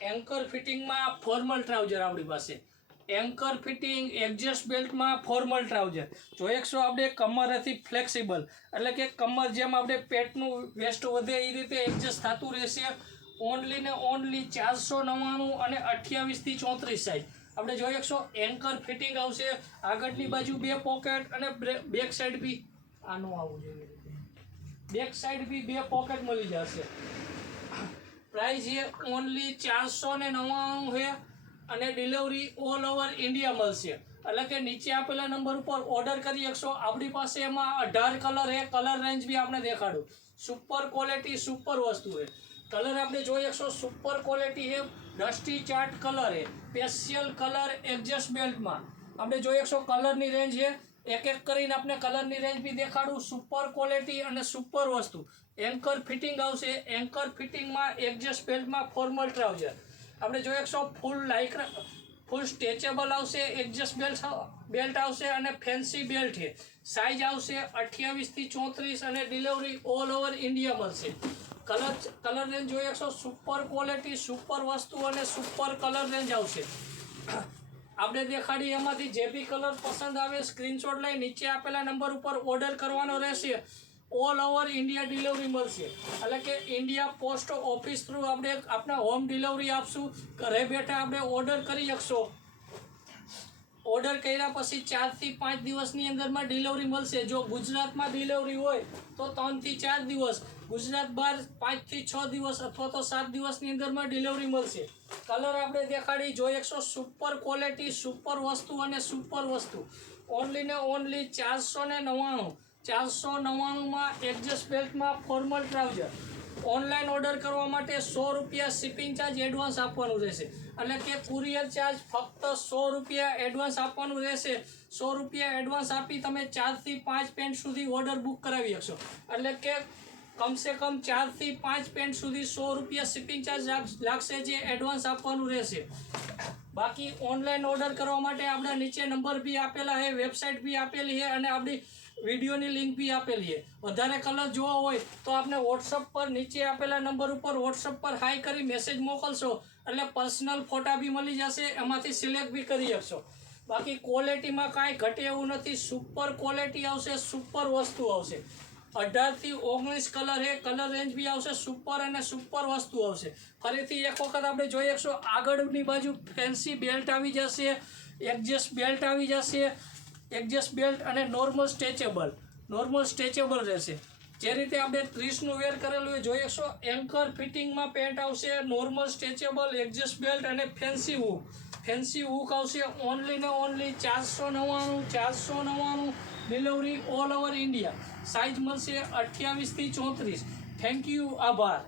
Anchor ફિટિંગમાં formal trouser આપણી પાસે, anchor fitting adjust બેલ્ટમાં ફોર્મલ ટ્રાઉઝર જોઈએ છો આપણે કમરેથી ફ્લેક્સિબલ, એટલે કે કમર જેમ આપણે પેટનું વેસ્ટ વધે એ રીતે એડજસ્ટ થતું રહેશે. ઓનલી ને ઓનલી 499 અને 28 થી 34 સાઇઝ આપણે જોઈએ છો. એન્કર ફિટિંગ આવશે, આગળની બાજુ 2 પોકેટ અને બેક સાઈડ બી આનું આવું જોઈએ, બેક સાઈડ બી 2 પોકેટ મળી જશે. પ્રાઇસ છે ઓનલી 499 છે અને ડિલિવરી ઓલ ઓવર ઇન્ડિયા મળશે. એટલે કે નીચે આપેલા નંબર ઉપર ઓર્ડર કરી શકશો. આપણી પાસે એમાં 18 કલર છે, કલર રેન્જ બી આપણે દેખાડું. સુપર ક્વોલિટી સુપર વસ્તુ છે. કલર આપણે જોઈ શકશો, સુપર ક્વોલિટી છે, ડસ્ટી ચાર્ટ કલર છે, સ્પેશિયલ કલર એડજસ્ટ બેલ્ટમાં આપણે જોઈ શકશો. કલરની રેન્જ છે, એક એક કરીને આપણે કલરની રેન્જ બી દેખાડું. સુપર ક્વોલિટી અને સુપર વસ્તુ. એન્કર ફિટિંગ આવશે, એન્કર ફિટિંગમાં એડજસ્ટ બેલ્ટમાં ફોર્મલ ટ્રાઉઝર આપણે જોઈ શકશો. ફૂલ સ્ટ્રેચેબલ આવશે, એડજસ્ટ બેલ્ટ આવશે અને ફેન્સી બેલ્ટ છે. સાઇઝ આવશે 28 થી 34 અને ડિલિવરી ઓલ ઓવર ઇન્ડિયા મળશે. કલર રેન્જ જોઈ શકશો, સુપર ક્વોલિટી સુપર વસ્તુ અને સુપર કલર રેન્જ આવશે. આપણે દેખાડીએ એમાંથી જે બી કલર પસંદ આવે સ્ક્રીનશોટ લઈ નીચે આપેલા નંબર ઉપર ઓર્ડર કરવાનો રહેશે. ઓલ ઓવર ઇન્ડિયા ડિલિવરી મળશે, એટલે કે ઇન્ડિયા પોસ્ટ ઓફિસ થ્રુ આપણે હોમ ડિલિવરી આપશું. ઘરે બેઠા આપણે ઓર્ડર કરી શકશો. ઓર્ડર કર્યા પછી 4 થી 5 દિવસની અંદરમાં ડિલિવરી મળશે. જો ગુજરાતમાં ડિલિવરી હોય તો 3 થી 4 દિવસ, ગુજરાત બહાર 5 થી 6 દિવસ અથવા તો 7 દિવસની અંદરમાં ડિલિવરી મળશે. કલર આપણે દેખાડી જોઈ શકશો. સુપર ક્વોલિટી સુપર વસ્તુ અને સુપર વસ્તુ. ઓનલી ને ઓનલી 499 499માં એડજસ્ટ બેલ્ટમાં ફોર્મલ ટ્રાઉઝર. ઓનલાઈન ઓર્ડર કરવા માટે 100 રૂપિયા શિપિંગ ચાર્જ એડવાન્સ આપવાનું રહેશે, એટલે કે કુરિયર ચાર્જ ફક્ત 100 રૂપિયા એડવાન્સ આપવાનું રહેશે. 100 રૂપિયા એડવાન્સ આપી તમે 4 થી 5 પેન્ટ સુધી ઓર્ડર બુક કરાવી શકશો. એટલે કે કમસે કમ 4 થી 5 પેન્ટ સુધી 100 રૂપિયા શિપિંગ ચાર્જ લાગશે, જે એડવાન્સ આપવાનું રહેશે. બાકી ઓનલાઈન ઓર્ડર કરવા માટે આપણા નીચે નંબર બી આપેલા છે, વેબસાઇટ બી આપેલી છે અને આપણી વિડીયોની લિંક બી આપેલી છે. વધારે કલર જોવા હોય તો આપણે વોટ્સઅપ પર નીચે આપેલા નંબર ઉપર વોટ્સઅપ પર હાઈ કરી મેસેજ મોકલશો એટલે પર્સનલ ફોટા બી મળી જશે, એમાંથી સિલેક્ટ બી કરી શકશો. બાકી ક્વોલિટીમાં કાંઈ ઘટે એવું નથી. સુપર ક્વોલિટી આવશે, સુપર વસ્તુ આવશે. 18 થી 19 કલર છે, કલર રેન્જ બી આવશે. સુપર અને સુપર વસ્તુ આવશે. ફરીથી એક વખત આપણે જોઈ શકશો. આગળની બાજુ ફેન્સી બેલ્ટ આવી જશે, એડજસ્ટ બેલ્ટ આવી જશે. એડજસ્ટ બેલ્ટ અને નોર્મલ સ્ટ્રેચેબલ રહેશે. જે રીતે આપણે 30નું વેર કરેલું એ જોઈ શકશો. એન્કર ફિટિંગમાં પેન્ટ આવશે, નોર્મલ સ્ટ્રેચેબલ એડજસ્ટ બેલ્ટ અને ફેન્સી હૂક આવશે. ઓનલી ને only 499 delivery all over India. Size મળશે 28 થી 34. થેન્ક યુ, આભાર.